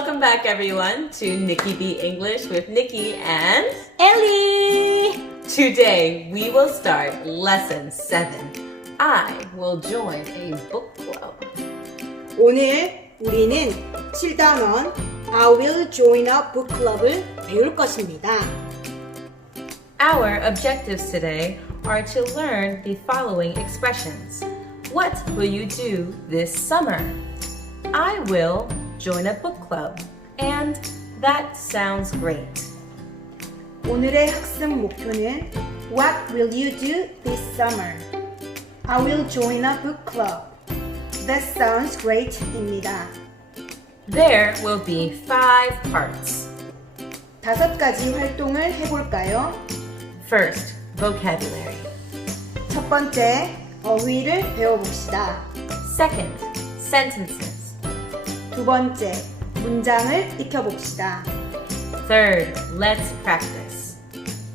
Welcome back, everyone, to Nikki B English with Nikki and Ellie! Today we will start lesson 7. I will join a book club. 오늘 우리는 7단원 I will join a book club을 배울 것입니다. Our objectives today are to learn the following expressions. What will you do this summer? I will join a book club. And that sounds great. 오늘의 학습 목표는 What will you do this summer? I will join a book club. That sounds great 입니다. There will be 5 parts. 5가지 활동을 해볼까요? First, vocabulary. 첫 번째, 어휘를 배워봅시다. Second, sentences. 두 번째, 문장을 익혀봅시다. Third, let's practice.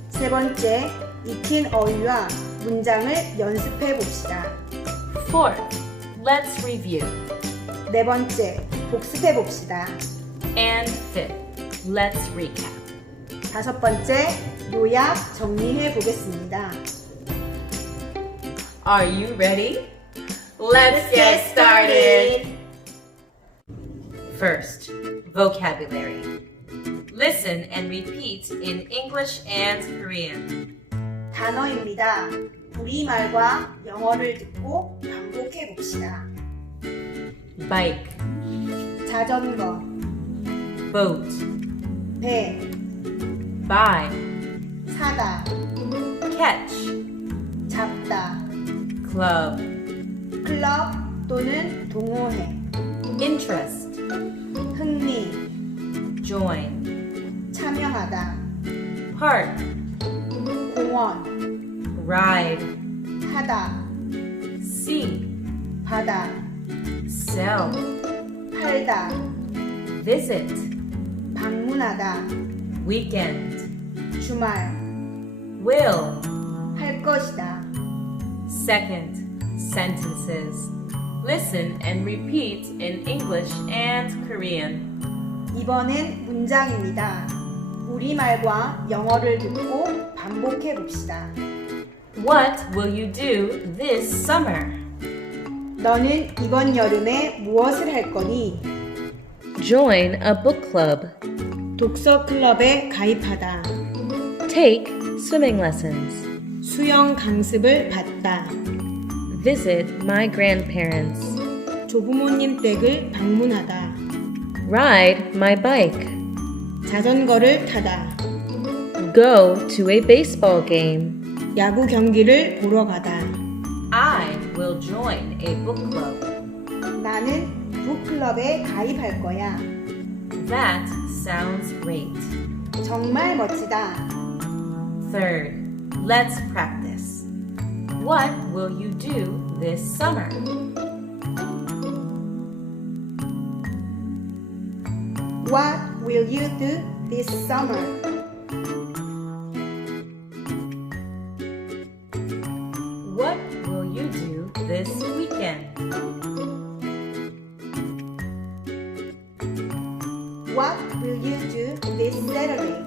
세 번째, 익힌 어휘와 문장을 연습해봅시다. Fourth, let's review. 네 번째, 복습해봅시다. And fifth, let's recap. 다섯 번째, 요약 정리해보겠습니다. Are you ready? Let's get started! First, vocabulary. Listen and repeat in English and Korean. 단어입니다. 우리말과 영어를 듣고 반복해봅시다. Bike, 자전거, boat, 배, buy, 사다, catch, 잡다, club, 클럽 또는 동호회, interest, 흥미, join, 참여하다, park, 공원, ride, 타다, see, 바다, sell, 팔다, visit, 방문하다, weekend, 주말, will. 할 것이다. Second, sentences. Listen and repeat in English and Korean. 이번엔 문장입니다. 우리말과 영어를 듣고 반복해봅시다. What will you do this summer? 너는 이번 여름에 무엇을 할 거니? Join a book club. 독서 클럽에 가입하다. Take swimming lessons. 수영 강습을 받다. Visit my grandparents. 조부모님 댁을 방문하다. Ride my bike. 자전거를 타다. Go to a baseball game. 야구 경기를 보러 가다. I will join a book club. 나는 북클럽에 가입할 거야. That sounds great. 정말 멋지다. Third, let's practice. What will you do this summer? What will you do this summer? What will you do this weekend? What will you do this Saturday?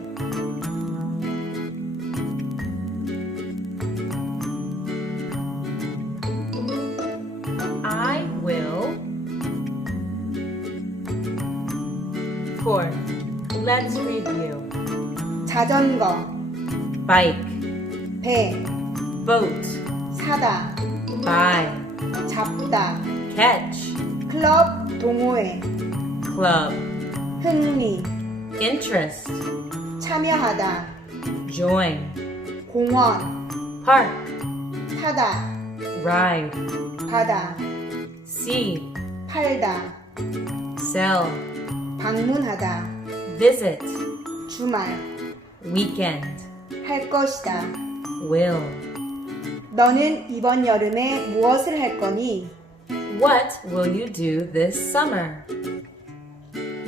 I will. Fourth, let's review. 자전거, Bike, 배, boat, 사다, buy, 잡다, catch, 클럽, 동호회, club, 흥미, interest, 참여하다, join, 공원, park, 타다, ride, 바다, see, 팔다, sell, 방문하다, visit, 주말, weekend, 할 것이다. will. 너는 이번 여름에 무엇을 할 거니? What will you do this summer?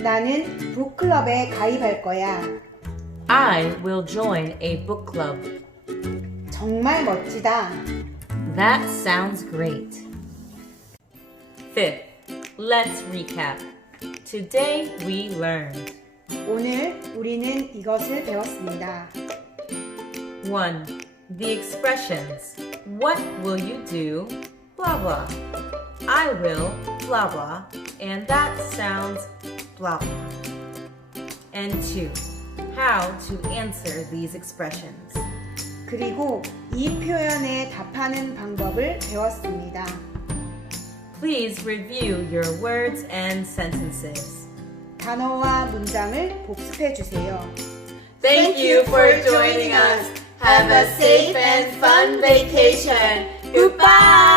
나는 북클럽에 가입할 거야. I will join a book club. 정말 멋지다. That sounds great. Fifth, let's recap. Today we learned 오늘 우리는 이것을 배웠습니다. 1. The expressions. What will you do? Blah blah. I will blah blah. And that sounds blah blah. And 2. How to answer these expressions. 그리고 이 표현에 답하는 방법을 배웠습니다. Please review your words and sentences. 단어와 문장을 복습해 주세요. Thank you for joining us. Have a safe and fun vacation. Goodbye.